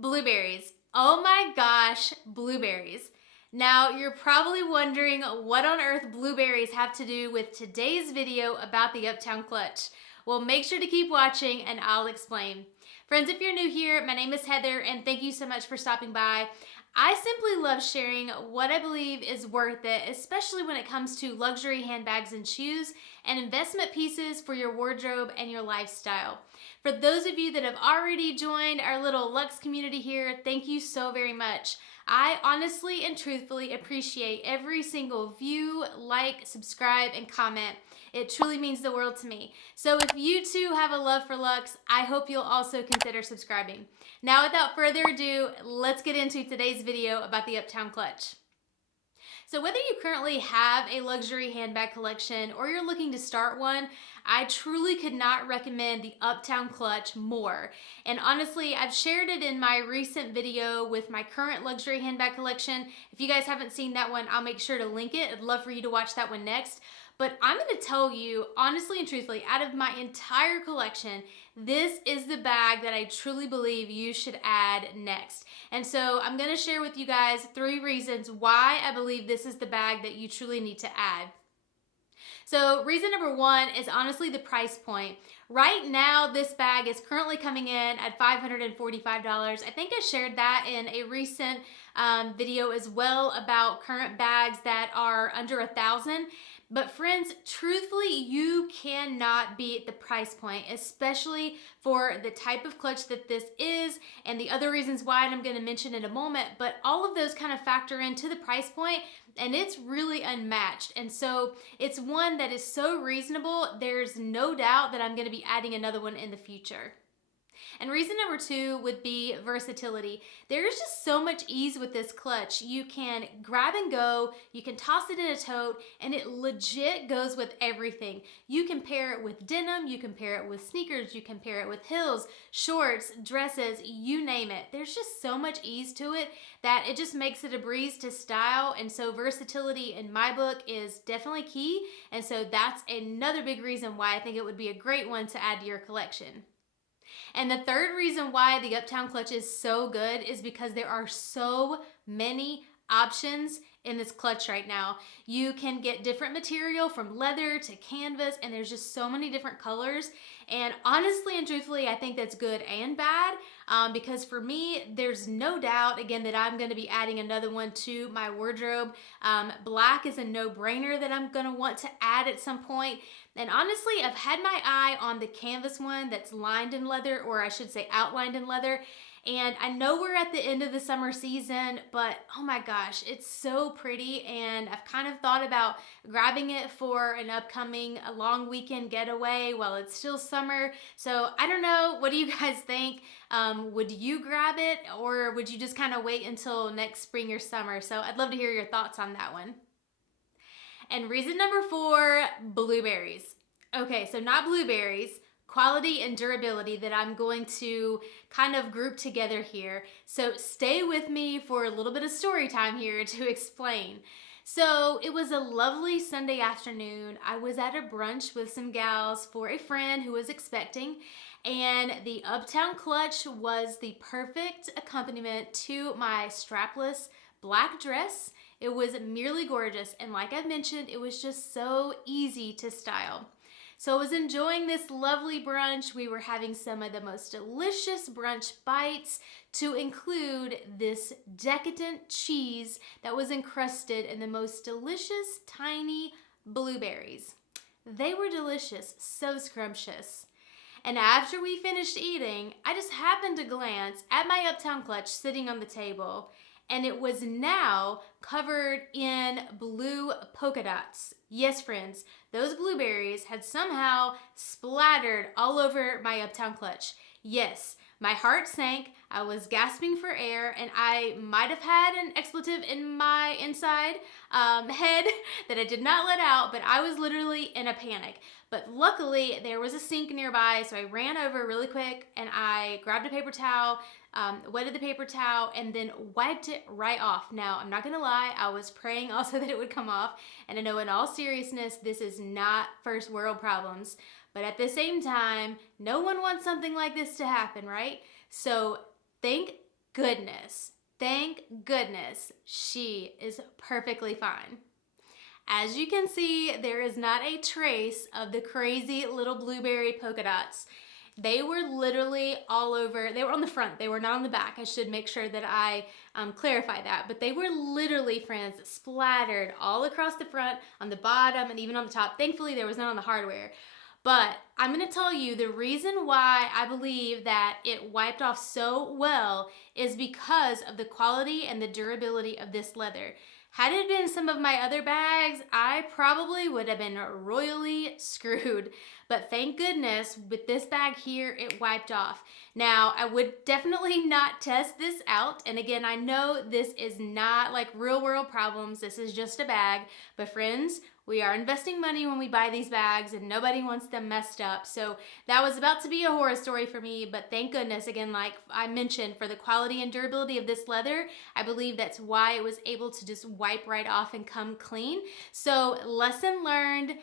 Blueberries. Oh my gosh, blueberries. Now, you're probably wondering what on earth blueberries have to do with today's video about the Uptown Clutch. Well, make sure to keep watching and I'll explain. Friends, if you're new here, my name is Heather and thank you so much for stopping by. I simply love sharing what I believe is worth it, especially when it comes to luxury handbags and shoes and investment pieces for your wardrobe and your lifestyle. For those of you that have already joined our little Luxe community here, thank you so very much. I honestly and truthfully appreciate every single view, like, subscribe, and comment. It truly means the world to me. So if you too have a love for Luxe, I hope you'll also consider subscribing. Now, without further ado, let's get into today's video about the Uptown Clutch. So whether you currently have a luxury handbag collection or you're looking to start one, I truly could not recommend the Uptown Clutch more. And honestly, I've shared it in my recent video with my current luxury handbag collection. If you guys haven't seen that one, I'll make sure to link it. I'd love for you to watch that one next. But I'm gonna tell you, honestly and truthfully, out of my entire collection, this is the bag that I truly believe you should add next. And so I'm gonna share with you guys 3 reasons why I believe this is the bag that you truly need to add. So reason number 1 is honestly the price point. Right now, this bag is currently coming in at $545. I think I shared that in a recent video as well about current bags that are under $1,000. But friends, truthfully, you cannot beat the price point, especially for the type of clutch that this is and the other reasons why, and I'm going to mention in a moment, but all of those kind of factor into the price point, and it's really unmatched. And so it's one that is so reasonable, there's no doubt that I'm going to be adding another one in the future. And reason number 2 would be versatility. There's just so much ease with this clutch. You can grab and go, you can toss it in a tote, and it legit goes with everything. You can pair it with denim, you can pair it with sneakers, you can pair it with heels, shorts, dresses, you name it. There's just so much ease to it that it just makes it a breeze to style. And so versatility in my book is definitely key. And so that's another big reason why I think it would be a great one to add to your collection. And the third reason why the Uptown Clutch is so good is because there are so many options in this clutch right now. You can get different material from leather to canvas, and there's just so many different colors. And honestly and truthfully, I think that's good and bad because for me, there's no doubt, again, that I'm going to be adding another one to my wardrobe. Black is a no-brainer that I'm going to want to add at some point. And honestly, I've had my eye on the canvas one that's lined in leather, or I should say outlined in leather. And I know we're at the end of the summer season, but oh my gosh, it's so pretty. And I've kind of thought about grabbing it for an upcoming long weekend getaway while it's still summer. So I don't know, what do you guys think? Would you grab it, or would you just kind of wait until next spring or summer? So I'd love to hear your thoughts on that one. And reason number 4, blueberries. Okay, so not blueberries, quality and durability that I'm going to kind of group together here. So stay with me for a little bit of story time here to explain. So it was a lovely Sunday afternoon. I was at a brunch with some gals for a friend who was expecting, and the Uptown Clutch was the perfect accompaniment to my strapless black dress. It was merely gorgeous, and like I've mentioned, it was just so easy to style. So I was enjoying this lovely brunch. We were having some of the most delicious brunch bites, to include this decadent cheese that was encrusted in the most delicious tiny blueberries. They were delicious, so scrumptious. And after we finished eating, I just happened to glance at my Uptown Clutch sitting on the table, and it was now covered in blue polka dots. Yes, friends, those blueberries had somehow splattered all over my Uptown Clutch. Yes, my heart sank, I was gasping for air, and I might have had an expletive in my inside head that I did not let out, but I was literally in a panic. But luckily, there was a sink nearby, so I ran over really quick, and I grabbed a paper towel, wetted the paper towel, and then wiped it right off. Now, I'm not gonna lie, I was praying also that it would come off, and I know in all seriousness, this is not first world problems, but at the same time, no one wants something like this to happen, right? So thank goodness, thank goodness, she is perfectly fine. As you can see, there is not a trace of the crazy little blueberry polka dots. They were literally all over. They were on the front. They were not on the back. I should make sure that I clarify that. But they were literally, friends, splattered all across the front, on the bottom, and even on the top. Thankfully, there was none on the hardware. But I'm going to tell you the reason why I believe that it wiped off so well is because of the quality and the durability of this leather. Had it been some of my other bags, I probably would have been royally screwed. But thank goodness, with this bag here, it wiped off. Now, I would definitely not test this out. And again, I know this is not like real world problems. This is just a bag. But friends, we are investing money when we buy these bags and nobody wants them messed up. So that was about to be a horror story for me, but thank goodness, again, like I mentioned, for the quality and durability of this leather, I believe that's why it was able to just wipe right off and come clean. So lesson learned.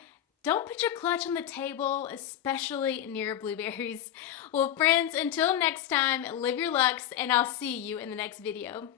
Don't put your clutch on the table, especially near blueberries. Well, friends, until next time, live your Luxe, and I'll see you in the next video.